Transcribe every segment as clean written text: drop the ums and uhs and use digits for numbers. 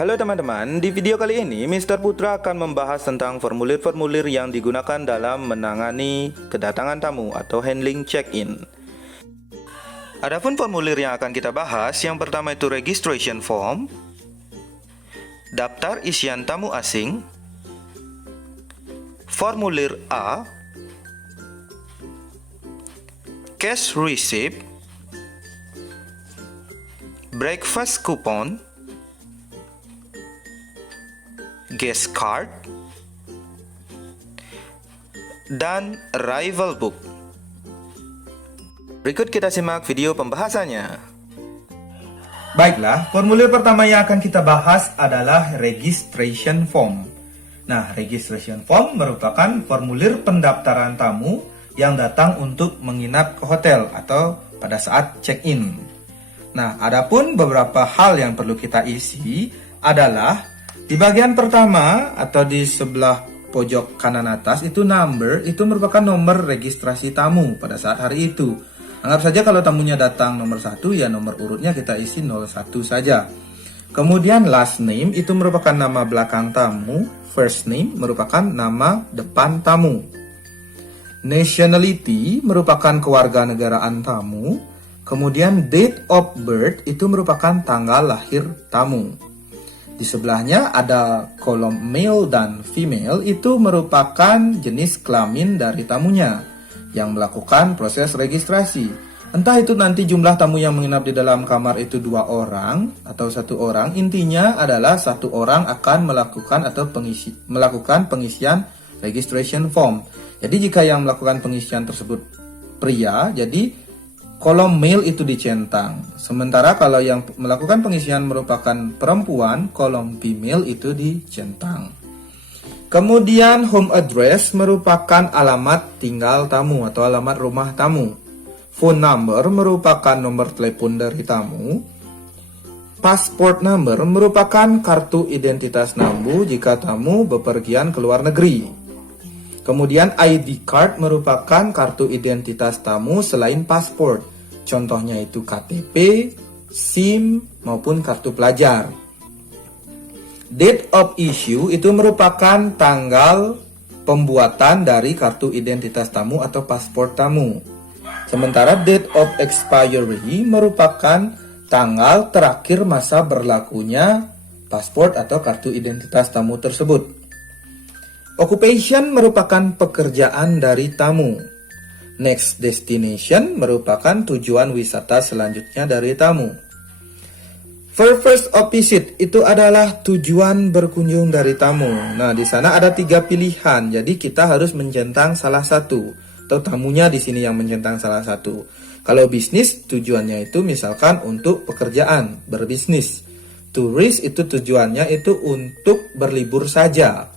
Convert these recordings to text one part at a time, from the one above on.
Halo teman-teman, di video kali ini Mr. Putra akan membahas tentang formulir-formulir yang digunakan dalam menangani kedatangan tamu atau handling check-in. Adapun formulir yang akan kita bahas, yang pertama itu registration form, daftar isian tamu asing, formulir A, cash receipt, breakfast coupon, guest card, dan arrival book. Berikut kita simak video pembahasannya. Baiklah, formulir pertama yang akan kita bahas adalah registration form. Nah, registration form merupakan formulir pendaftaran tamu yang datang untuk menginap ke hotel atau pada saat check-in. Nah, adapun beberapa hal yang perlu kita isi adalah di bagian pertama atau di sebelah pojok kanan atas itu number, itu merupakan nomor registrasi tamu pada saat hari itu. Anggap saja kalau tamunya datang nomor 1, ya nomor urutnya kita isi 01 saja. Kemudian last name itu merupakan nama belakang tamu, first name merupakan nama depan tamu. Nationality merupakan kewarganegaraan tamu. Kemudian date of birth itu merupakan tanggal lahir tamu. Di sebelahnya ada kolom male dan female, itu merupakan jenis kelamin dari tamunya yang melakukan proses registrasi. Entah itu nanti jumlah tamu yang menginap di dalam kamar itu 2 orang atau 1 orang, intinya adalah 1 orang akan melakukan pengisian registration form. Jadi jika yang melakukan pengisian tersebut pria, jadi kolom male itu dicentang. Sementara kalau yang melakukan pengisian merupakan perempuan, kolom female itu dicentang. Kemudian home address merupakan alamat tinggal tamu atau alamat rumah tamu. Phone number merupakan nomor telepon dari tamu. Passport number merupakan kartu identitas tamu jika tamu bepergian ke luar negeri. Kemudian ID card merupakan kartu identitas tamu selain paspor. Contohnya itu KTP, SIM, maupun kartu pelajar. Date of issue itu merupakan tanggal pembuatan dari kartu identitas tamu atau paspor tamu. Sementara date of expiry merupakan tanggal terakhir masa berlakunya paspor atau kartu identitas tamu tersebut. Occupation merupakan pekerjaan dari tamu. Next destination merupakan tujuan wisata selanjutnya dari tamu. Purpose of visit itu adalah tujuan berkunjung dari tamu. Nah, di sana ada 3 pilihan. Jadi kita harus mencentang salah satu, atau tamunya di sini yang mencentang salah satu. Kalau bisnis tujuannya itu misalkan untuk pekerjaan, berbisnis. Turis itu tujuannya itu untuk berlibur saja.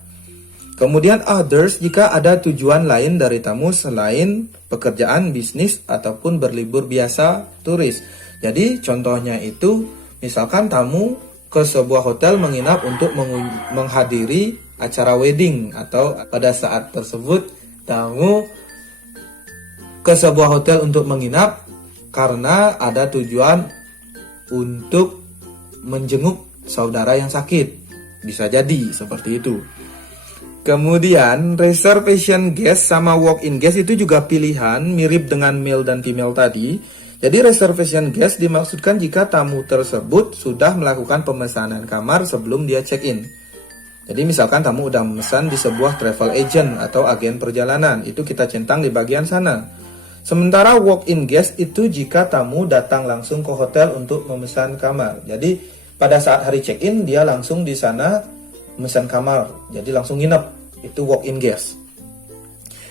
Kemudian others jika ada tujuan lain dari tamu selain pekerjaan, bisnis, ataupun berlibur biasa, turis. Jadi contohnya itu misalkan tamu ke sebuah hotel menginap untuk menghadiri acara wedding, atau pada saat tersebut tamu ke sebuah hotel untuk menginap karena ada tujuan untuk menjenguk saudara yang sakit. Bisa jadi seperti itu. Kemudian reservation guest sama walk-in guest itu juga pilihan, mirip dengan male dan female tadi. Jadi reservation guest dimaksudkan jika tamu tersebut sudah melakukan pemesanan kamar sebelum dia check-in. Jadi misalkan tamu udah memesan di sebuah travel agent atau agen perjalanan, itu kita centang di bagian sana. Sementara walk-in guest itu jika tamu datang langsung ke hotel untuk memesan kamar. Jadi pada saat hari check-in dia langsung di sana memesan kamar, jadi langsung nginep. Itu walk-in guest.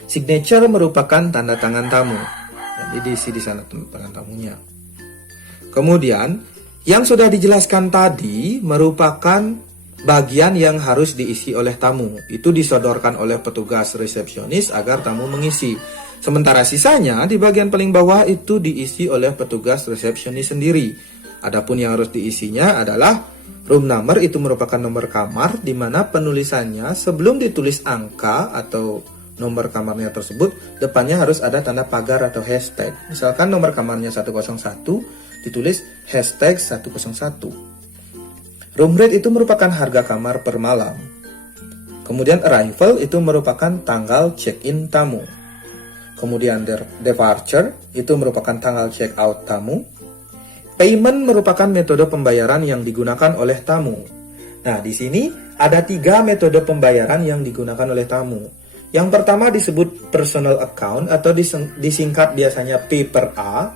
Signature merupakan tanda tangan tamu. Jadi diisi di sana tangan tamunya. Kemudian yang sudah dijelaskan tadi merupakan bagian yang harus diisi oleh tamu. Itu disodorkan oleh petugas resepsionis agar tamu mengisi. Sementara sisanya di bagian paling bawah itu diisi oleh petugas resepsionis sendiri. Adapun yang harus diisinya adalah room number, itu merupakan nomor kamar di mana penulisannya sebelum ditulis angka atau nomor kamarnya tersebut, depannya harus ada tanda pagar atau hashtag. Misalkan nomor kamarnya 101, ditulis hashtag 101. Room rate itu merupakan harga kamar per malam. Kemudian arrival itu merupakan tanggal check-in tamu. Kemudian departure itu merupakan tanggal check-out tamu. Payment merupakan metode pembayaran yang digunakan oleh tamu. Nah, di sini ada 3 metode pembayaran yang digunakan oleh tamu. Yang pertama disebut personal account atau disingkat biasanya P per A.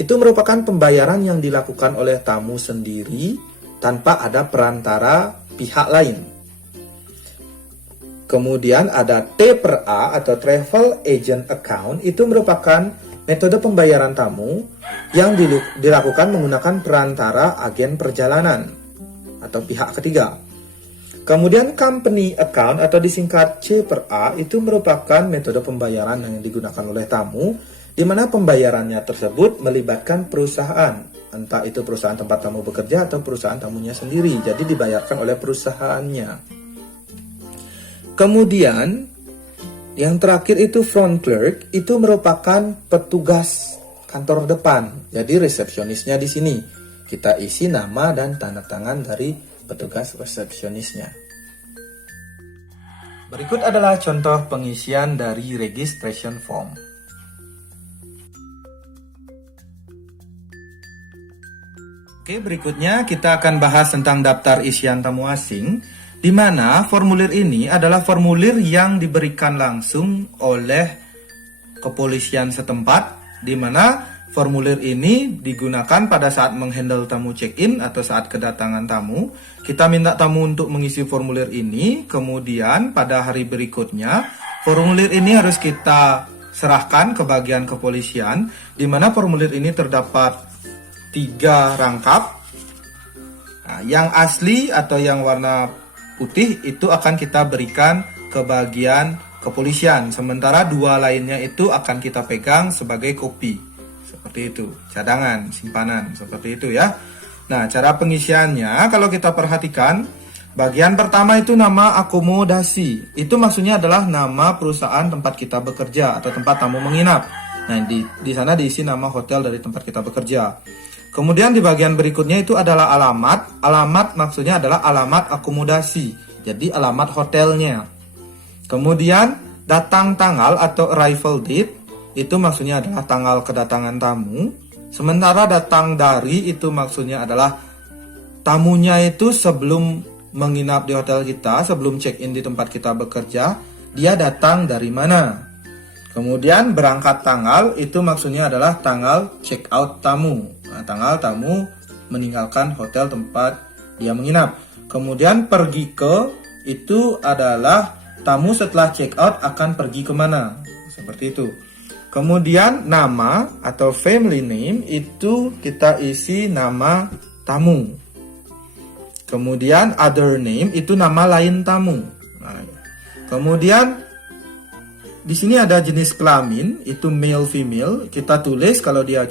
Itu merupakan pembayaran yang dilakukan oleh tamu sendiri tanpa ada perantara pihak lain. Kemudian ada T per A atau travel agent account. Itu merupakan metode pembayaran tamu yang dilakukan menggunakan perantara agen perjalanan atau pihak ketiga. Kemudian company account atau disingkat C per A itu merupakan metode pembayaran yang digunakan oleh tamu, di mana pembayarannya tersebut melibatkan perusahaan, entah itu perusahaan tempat tamu bekerja atau perusahaan tamunya sendiri, jadi dibayarkan oleh perusahaannya. Kemudian yang terakhir itu front clerk, itu merupakan petugas kantor depan, jadi resepsionisnya di sini. Kita isi nama dan tanda tangan dari petugas resepsionisnya. Berikut adalah contoh pengisian dari registration form. Oke, berikutnya kita akan bahas tentang daftar isian tamu asing, di mana formulir ini adalah formulir yang diberikan langsung oleh kepolisian setempat, di mana formulir ini digunakan pada saat menghandle tamu check-in atau saat kedatangan tamu. Kita minta tamu untuk mengisi formulir ini, kemudian pada hari berikutnya formulir ini harus kita serahkan ke bagian kepolisian, di mana formulir ini terdapat 3 rangkap. Nah, yang asli atau yang warna putih itu akan kita berikan ke bagian kepolisian, sementara 2 lainnya itu akan kita pegang sebagai kopi. Seperti itu, cadangan, simpanan, seperti itu ya. Nah, cara pengisiannya kalau kita perhatikan, bagian pertama itu nama akomodasi. Itu maksudnya adalah nama perusahaan tempat kita bekerja atau tempat tamu menginap. Nah, di sana diisi nama hotel dari tempat kita bekerja. Kemudian di bagian berikutnya itu adalah alamat. Alamat maksudnya adalah alamat akomodasi, jadi alamat hotelnya. Kemudian datang tanggal atau arrival date, itu maksudnya adalah tanggal kedatangan tamu. Sementara datang dari itu maksudnya adalah tamunya itu sebelum menginap di hotel kita, sebelum check-in di tempat kita bekerja, dia datang dari mana. Kemudian berangkat tanggal itu maksudnya adalah tanggal check-out tamu. Nah, tanggal tamu meninggalkan hotel tempat dia menginap. Kemudian pergi ke itu adalah tamu setelah check-out akan pergi kemana. Seperti itu. Kemudian nama atau family name itu kita isi nama tamu. Kemudian other name itu nama lain tamu. Nah, kemudian di sini ada jenis kelamin, itu male female. Kita tulis kalau dia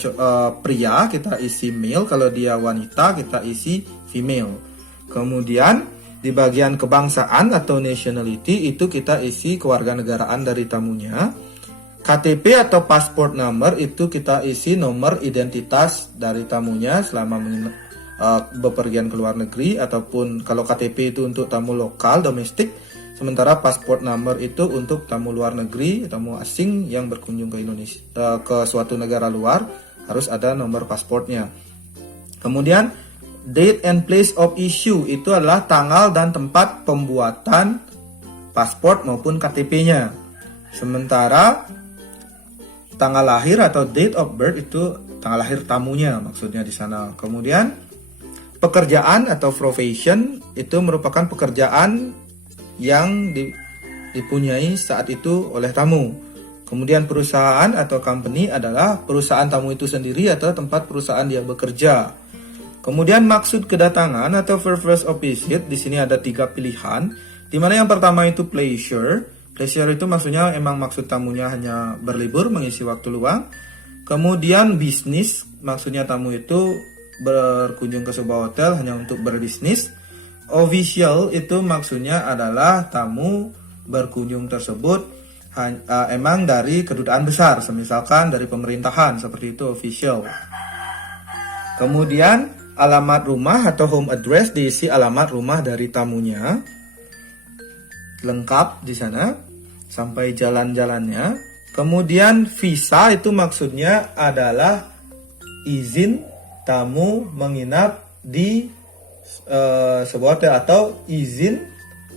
pria kita isi male, kalau dia wanita kita isi female. Kemudian di bagian kebangsaan atau nationality itu kita isi kewarganegaraan dari tamunya. KTP atau passport number itu kita isi nomor identitas dari tamunya selama bepergian ke luar negeri, ataupun kalau KTP itu untuk tamu lokal domestik. Sementara passport number itu untuk tamu luar negeri, tamu asing yang berkunjung ke Indonesia, ke suatu negara luar, harus ada nomor pasportnya. Kemudian date and place of issue itu adalah tanggal dan tempat pembuatan pasport maupun KTP-nya. Sementara tanggal lahir atau date of birth itu tanggal lahir tamunya maksudnya di sana. Kemudian pekerjaan atau profession itu merupakan pekerjaan yang dipunyai saat itu oleh tamu. Kemudian perusahaan atau company adalah perusahaan tamu itu sendiri atau tempat perusahaan dia bekerja. Kemudian maksud kedatangan atau purpose of visit, di sini ada 3 pilihan, di mana yang pertama itu pleasure. Pleasure itu maksudnya emang maksud tamunya hanya berlibur, mengisi waktu luang. Kemudian business, maksudnya tamu itu berkunjung ke sebuah hotel hanya untuk berbisnis. Official itu maksudnya adalah tamu berkunjung tersebut emang dari kedutaan besar, misalkan dari pemerintahan, seperti itu official. Kemudian alamat rumah atau home address diisi alamat rumah dari tamunya. Lengkap di sana sampai jalan-jalannya. Kemudian visa itu maksudnya adalah izin tamu menginap di sebuah hotel atau izin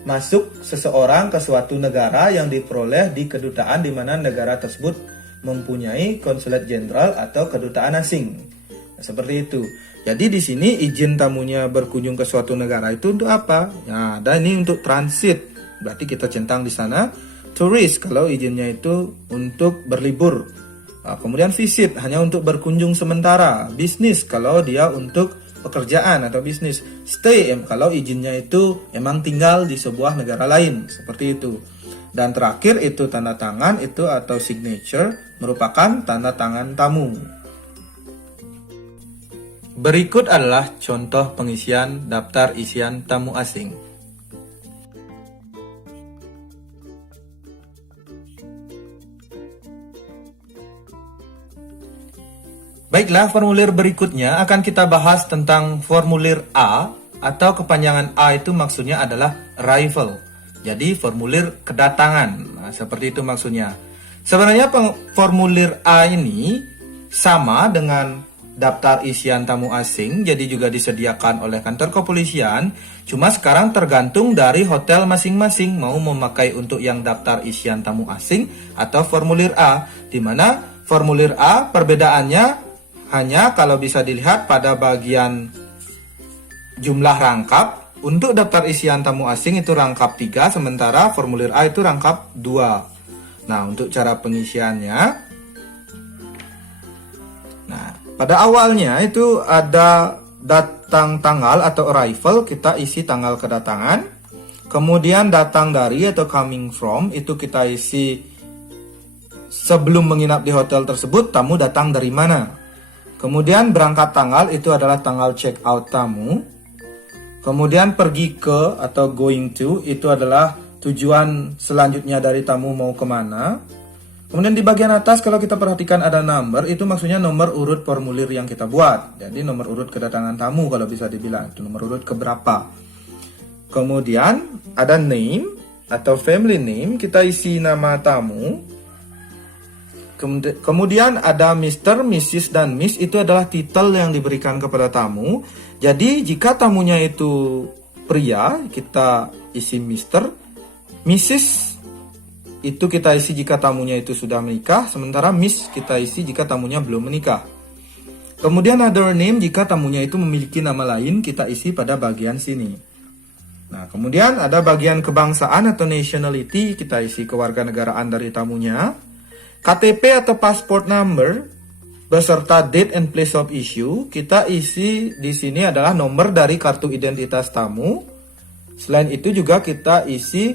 masuk seseorang ke suatu negara yang diperoleh di kedutaan di mana negara tersebut mempunyai konsulat jenderal atau kedutaan asing. Nah, seperti itu. Jadi di sini izin tamunya berkunjung ke suatu negara itu untuk apa? Nah, dan ini untuk transit. Berarti kita centang di sana tourist kalau izinnya itu untuk berlibur. Nah, kemudian visit hanya untuk berkunjung sementara. Bisnis kalau dia untuk pekerjaan atau bisnis. Stay kalau izinnya itu emang tinggal di sebuah negara lain, seperti itu. Dan terakhir itu tanda tangan itu atau signature merupakan tanda tangan tamu. Berikut adalah contoh pengisian daftar isian tamu asing. Baiklah, formulir berikutnya akan kita bahas tentang formulir A atau kepanjangan A itu maksudnya adalah arrival. Jadi formulir kedatangan. Nah, seperti itu maksudnya. Sebenarnya formulir A ini sama dengan daftar isian tamu asing, jadi juga disediakan oleh kantor kepolisian. Cuma sekarang tergantung dari hotel masing-masing mau memakai untuk yang daftar isian tamu asing atau formulir A, di mana formulir A perbedaannya hanya kalau bisa dilihat pada bagian jumlah rangkap. Untuk daftar isian tamu asing itu rangkap 3, sementara formulir A itu rangkap 2. Nah, untuk cara pengisiannya, nah, pada awalnya itu ada datang tanggal atau arrival, kita isi tanggal kedatangan. Kemudian datang dari atau coming from, itu kita isi sebelum menginap di hotel tersebut, tamu datang dari mana. Kemudian berangkat tanggal itu adalah tanggal check out tamu. Kemudian pergi ke atau going to itu adalah tujuan selanjutnya dari tamu mau kemana. Kemudian di bagian atas kalau kita perhatikan ada number, itu maksudnya nomor urut formulir yang kita buat. Jadi nomor urut kedatangan tamu kalau bisa dibilang, itu nomor urut keberapa. Kemudian ada name atau family name, kita isi nama tamu. Kemudian ada Mr., Mrs., dan Miss, itu adalah titel yang diberikan kepada tamu. Jadi jika tamunya itu pria, kita isi Mr., Mrs., itu kita isi jika tamunya itu sudah menikah, sementara Miss kita isi jika tamunya belum menikah. Kemudian other name, jika tamunya itu memiliki nama lain, kita isi pada bagian sini. Nah, kemudian ada bagian kebangsaan atau nationality, kita isi kewarganegaraan dari tamunya. KTP atau passport number beserta date and place of issue, kita isi di sini adalah nomor dari kartu identitas tamu. Selain itu juga kita isi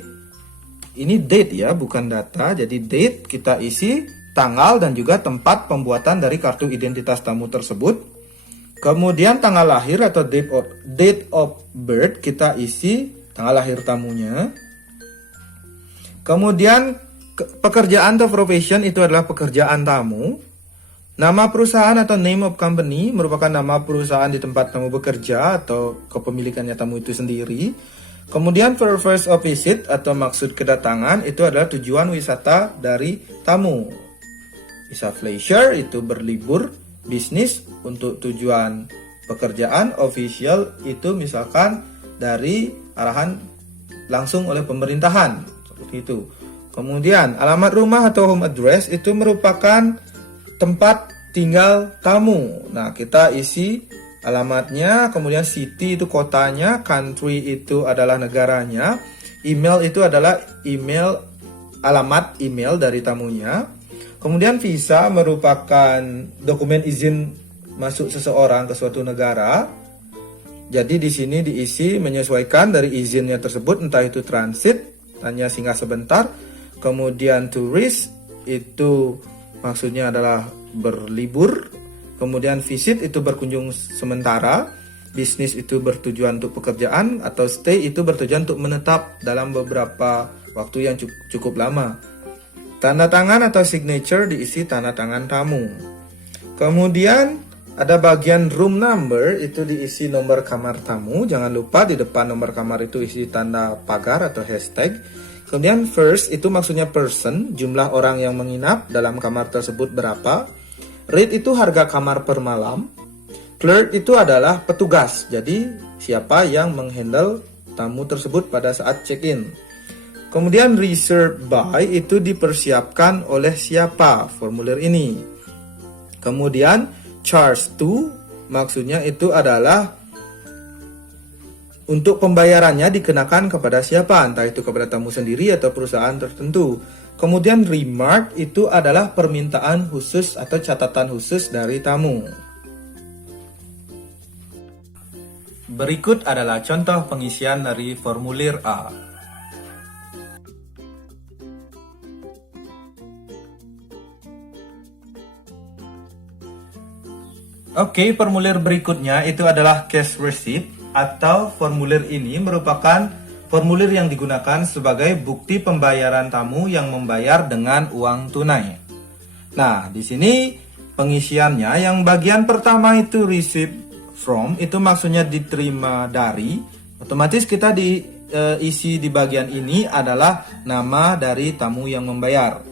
ini date ya, bukan data. Jadi date kita isi tanggal dan juga tempat pembuatan dari kartu identitas tamu tersebut. Kemudian tanggal lahir atau date of birth, kita isi tanggal lahir tamunya. Kemudian pekerjaan atau profession itu adalah pekerjaan tamu. Nama perusahaan atau name of company merupakan nama perusahaan di tempat tamu bekerja atau kepemilikannya tamu itu sendiri. Kemudian purpose of visit atau maksud kedatangan itu adalah tujuan wisata dari tamu. Bisa leisure itu berlibur, bisnis untuk tujuan pekerjaan, official itu misalkan dari arahan langsung oleh pemerintahan, seperti itu. Kemudian alamat rumah atau home address itu merupakan tempat tinggal tamu. Nah, kita isi alamatnya, kemudian city itu kotanya, country itu adalah negaranya, email itu adalah alamat email dari tamunya. Kemudian visa merupakan dokumen izin masuk seseorang ke suatu negara. Jadi di sini diisi menyesuaikan dari izinnya tersebut, entah itu transit, hanya singgah sebentar. Kemudian tourist itu maksudnya adalah berlibur. Kemudian visit itu berkunjung sementara. Bisnis itu bertujuan untuk pekerjaan. Atau stay itu bertujuan untuk menetap dalam beberapa waktu yang cukup lama. Tanda tangan atau signature diisi tanda tangan tamu. Kemudian ada bagian room number, itu diisi nomor kamar tamu. Jangan lupa di depan nomor kamar itu isi tanda pagar atau hashtag. Kemudian first itu maksudnya person, jumlah orang yang menginap dalam kamar tersebut berapa. Rate itu harga kamar per malam. Clerk itu adalah petugas, jadi siapa yang menghandle tamu tersebut pada saat check-in. Kemudian reserved by itu dipersiapkan oleh siapa formulir ini. Kemudian charge to maksudnya itu adalah untuk pembayarannya dikenakan kepada siapa, entah itu kepada tamu sendiri atau perusahaan tertentu. Kemudian remark itu adalah permintaan khusus atau catatan khusus dari tamu. Berikut adalah contoh pengisian dari formulir A. Oke, formulir berikutnya itu adalah cash receipt atau formulir ini merupakan formulir yang digunakan sebagai bukti pembayaran tamu yang membayar dengan uang tunai. Nah, di sini pengisiannya yang bagian pertama itu receipt from, itu maksudnya diterima dari, otomatis kita diisi di bagian ini adalah nama dari tamu yang membayar.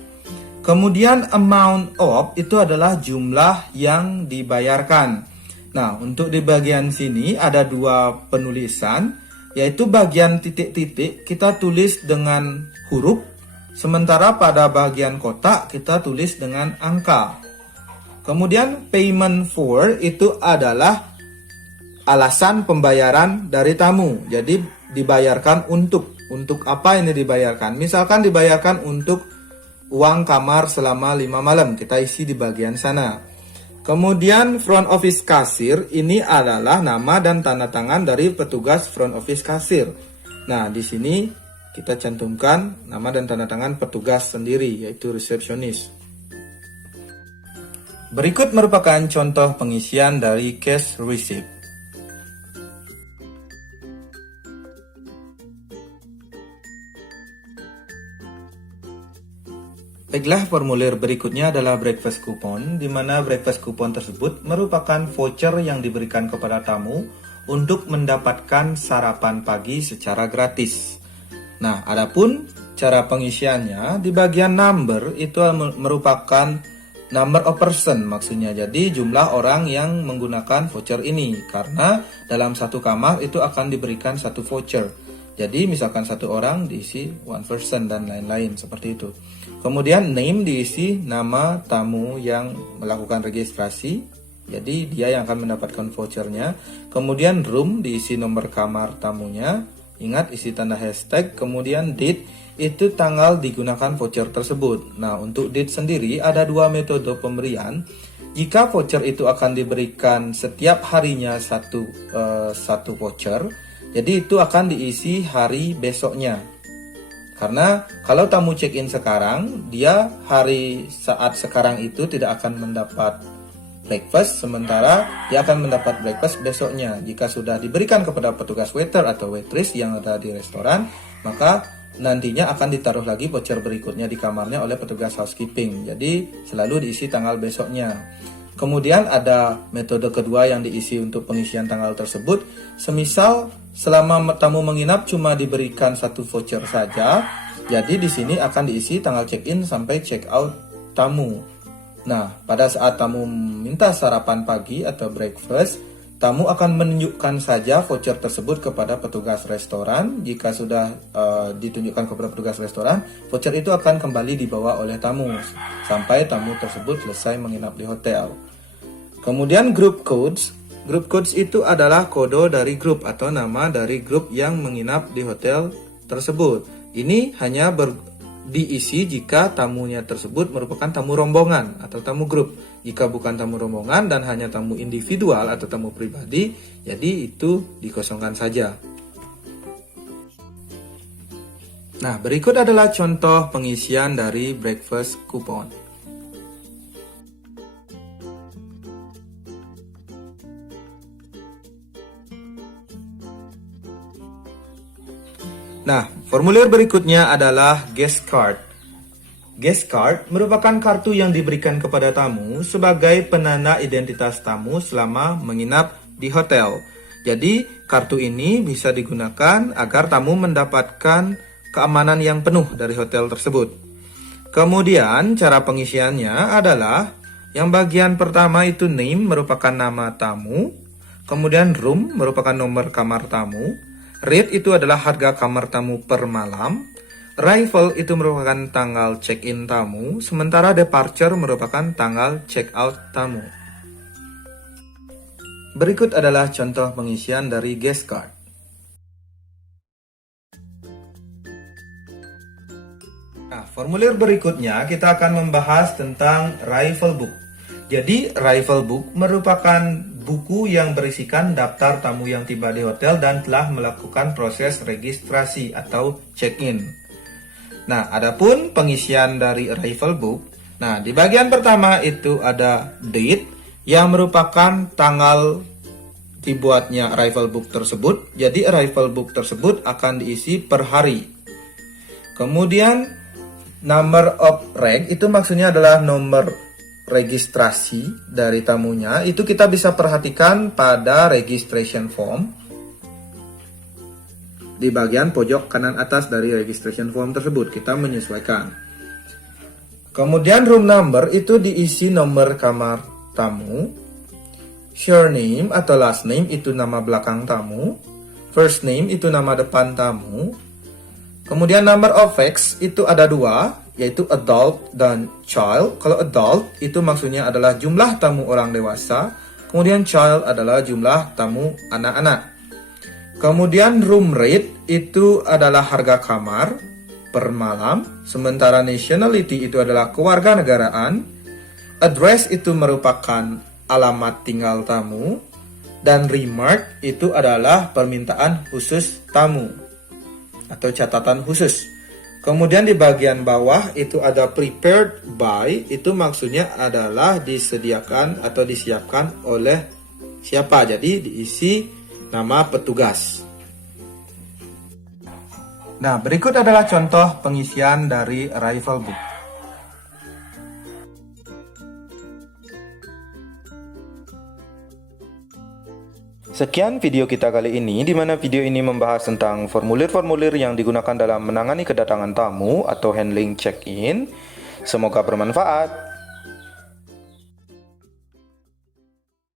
Kemudian amount of itu adalah jumlah yang dibayarkan. Nah, untuk di bagian sini ada dua penulisan, yaitu bagian titik-titik kita tulis dengan huruf, sementara pada bagian kotak kita tulis dengan angka. Kemudian payment for itu adalah alasan pembayaran dari tamu. Jadi dibayarkan untuk apa ini dibayarkan? Misalkan dibayarkan untuk uang kamar selama 5 malam, kita isi di bagian sana. Kemudian front office kasir ini adalah nama dan tanda tangan dari petugas front office kasir. Nah, di sini kita cantumkan nama dan tanda tangan petugas sendiri, yaitu resepsionis. Berikut merupakan contoh pengisian dari cash receipt. Baiklah, formulir berikutnya adalah breakfast coupon, di mana breakfast coupon tersebut merupakan voucher yang diberikan kepada tamu untuk mendapatkan sarapan pagi secara gratis. Nah, adapun cara pengisiannya di bagian number itu merupakan number of person maksudnya. Jadi jumlah orang yang menggunakan voucher ini, karena dalam satu kamar itu akan diberikan satu voucher. Jadi misalkan satu orang diisi one person dan lain-lain seperti itu. Kemudian name diisi nama tamu yang melakukan registrasi. Jadi dia yang akan mendapatkan vouchernya. Kemudian room diisi nomor kamar tamunya. Ingat isi tanda hashtag. Kemudian date itu tanggal digunakan voucher tersebut. Nah, untuk date sendiri ada dua metode pemberian. Jika voucher itu akan diberikan setiap harinya satu voucher, jadi itu akan diisi hari besoknya. Karena kalau tamu check-in sekarang, dia hari saat sekarang itu tidak akan mendapat breakfast, sementara dia akan mendapat breakfast besoknya. Jika sudah diberikan kepada petugas waiter atau waitress yang ada di restoran, maka nantinya akan ditaruh lagi voucher berikutnya di kamarnya oleh petugas housekeeping. Jadi selalu diisi tanggal besoknya. Kemudian ada metode kedua yang diisi untuk pengisian tanggal tersebut. Semisal selama tamu menginap cuma diberikan satu voucher saja, jadi di sini akan diisi tanggal check-in sampai check-out tamu. Nah, pada saat tamu minta sarapan pagi atau breakfast, tamu akan menunjukkan saja voucher tersebut kepada petugas restoran. Jika sudah ditunjukkan kepada petugas restoran, voucher itu akan kembali dibawa oleh tamu sampai tamu tersebut selesai menginap di hotel. Kemudian group codes. Group codes itu adalah kode dari grup atau nama dari grup yang menginap di hotel tersebut. Ini hanya diisi jika tamunya tersebut merupakan tamu rombongan atau tamu grup. Jika bukan tamu rombongan dan hanya tamu individual atau tamu pribadi, jadi itu dikosongkan saja. Nah, berikut adalah contoh pengisian dari breakfast coupon. Nah, formulir berikutnya adalah guest card. Guest card merupakan kartu yang diberikan kepada tamu sebagai penanda identitas tamu selama menginap di hotel. Jadi, kartu ini bisa digunakan agar tamu mendapatkan keamanan yang penuh dari hotel tersebut. Kemudian, cara pengisiannya adalah yang bagian pertama itu name merupakan nama tamu, kemudian room merupakan nomor kamar tamu, rate itu adalah harga kamar tamu per malam, arrival itu merupakan tanggal check-in tamu, sementara departure merupakan tanggal check-out tamu. Berikut adalah contoh pengisian dari guest card. Nah, formulir berikutnya kita akan membahas tentang arrival book. Jadi, arrival book merupakan buku yang berisikan daftar tamu yang tiba di hotel dan telah melakukan proses registrasi atau check-in. Nah, adapun pengisian dari arrival book, nah di bagian pertama itu ada date yang merupakan tanggal dibuatnya arrival book tersebut. Jadi arrival book tersebut akan diisi per hari. Kemudian number of reg itu maksudnya adalah nomor registrasi dari tamunya. Itu kita bisa perhatikan pada registration form di bagian pojok kanan atas dari registration form tersebut. Kita menyesuaikan. Kemudian room number itu diisi nomor kamar tamu, surname atau last name itu nama belakang tamu, first name itu nama depan tamu. Kemudian number of facts itu ada dua, yaitu adult dan child. Kalau adult itu maksudnya adalah jumlah tamu orang dewasa, kemudian child adalah jumlah tamu anak-anak. Kemudian room rate itu adalah harga kamar per malam, sementara nationality itu adalah kewarganegaraan, address itu merupakan alamat tinggal tamu, dan remark itu adalah permintaan khusus tamu atau catatan khusus. Kemudian di bagian bawah itu ada prepared by, itu maksudnya adalah disediakan atau disiapkan oleh siapa, jadi diisi nama petugas. Nah, berikut adalah contoh pengisian dari arrival book. Sekian video kita kali ini, di mana video ini membahas tentang formulir-formulir yang digunakan dalam menangani kedatangan tamu atau handling check-in. Semoga bermanfaat.